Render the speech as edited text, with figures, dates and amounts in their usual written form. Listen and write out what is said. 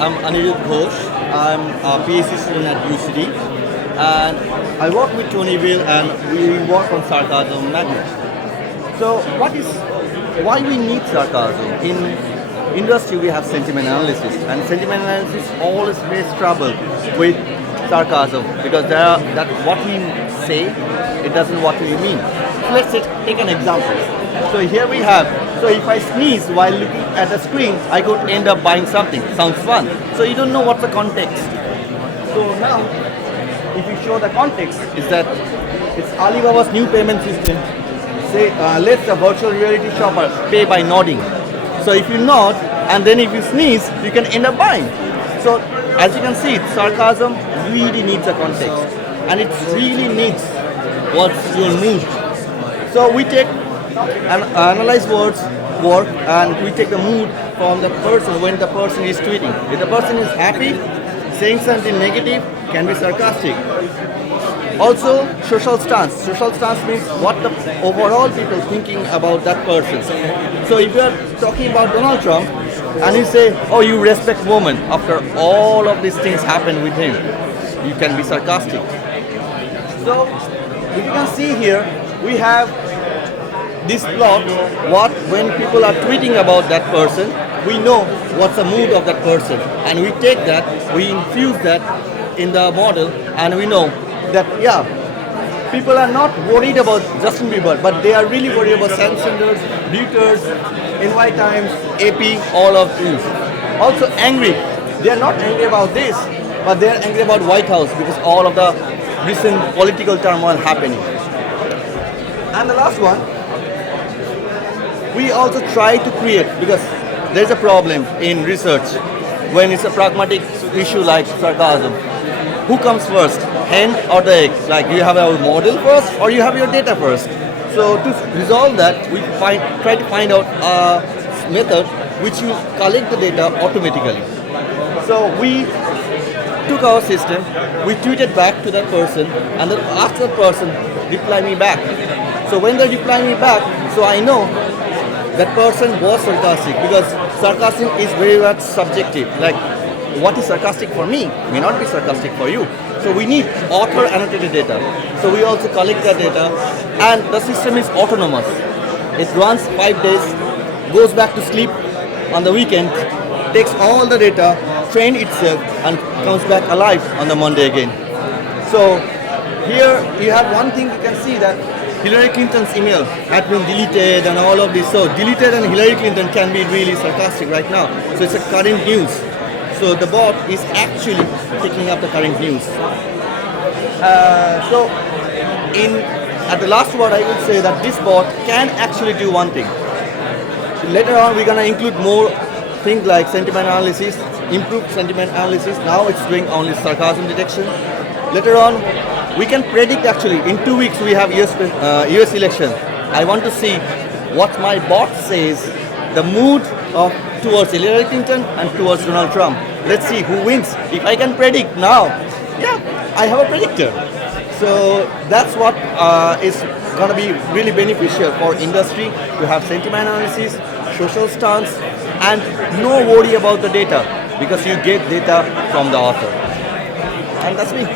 I'm Anirudh Ghosh. I'm a PhD student at UCD, and I work with Tony Will, and we work on Sarcasm Magnet. So, why we need sarcasm? In industry, we have sentiment analysis, and sentiment analysis always face trouble with sarcasm because that what we say, it doesn't what we mean. So let's take an example. So here we have. So if I sneeze while looking at the screen, I could end up buying something. Sounds fun. So you don't know what's the context. So now, if you show the context, is that it's Alibaba's new payment system. Say, let the virtual reality shopper pay by nodding. So if you nod and then if you sneeze, you can end up buying. So as you can see, sarcasm really needs a context, and it really needs what's your mood. So we take and analyze work, and we take the mood from the person when the person is tweeting. If the person is happy, saying something negative can be sarcastic. Also, social stance. Social stance means what the overall people thinking about that person. So if you are talking about Donald Trump and you say, "Oh, you respect women," after all of these things happen with him, you can be sarcastic. So if you can see here, we have this plot. When people are tweeting about that person, we know what's the mood of that person, and we take that, we infuse that in the model, and we know that people are not worried about Justin Bieber, but they are really worried about Sam Sanders, Reuters, NY Times, AP, all of these. Also angry. They are not angry about this, but they are angry about White House because all of the recent political turmoil happening. And the last one, we also try to create, because there's a problem in research when it's a pragmatic issue like sarcasm. Who comes first, hen or the egg? Like, you have your model first or you have your data first? So to resolve that, we try to find out a method which you collect the data automatically. So we took our system, we tweeted back to that person, and then asked that person reply me back. So when they reply me back, so I know that person was sarcastic, because sarcasm is very much subjective. Like, what is sarcastic for me may not be sarcastic for you. So we need author annotated data. So we also collect that data, and the system is autonomous. It runs 5 days, goes back to sleep on the weekend, takes all the data, train itself, and comes back alive on the Monday again. So here you have one thing, you can see that Hillary Clinton's email had been deleted and all of this. So deleted and Hillary Clinton can be really sarcastic right now. So it's a current news. So the bot is actually picking up the current news. So at the last word, I would say that this bot can actually do one thing. Later on, we're gonna include more things like sentiment analysis, improved sentiment analysis. Now it's doing only sarcasm detection. Later on, we can predict, actually, in 2 weeks we have US election. I want to see what my bot says, the mood towards Hillary Clinton and towards Donald Trump. Let's see who wins. If I can predict now, I have a predictor. So that's what is going to be really beneficial for industry, to have sentiment analysis, social stance, and no worry about the data, because you get data from the author. And that's me.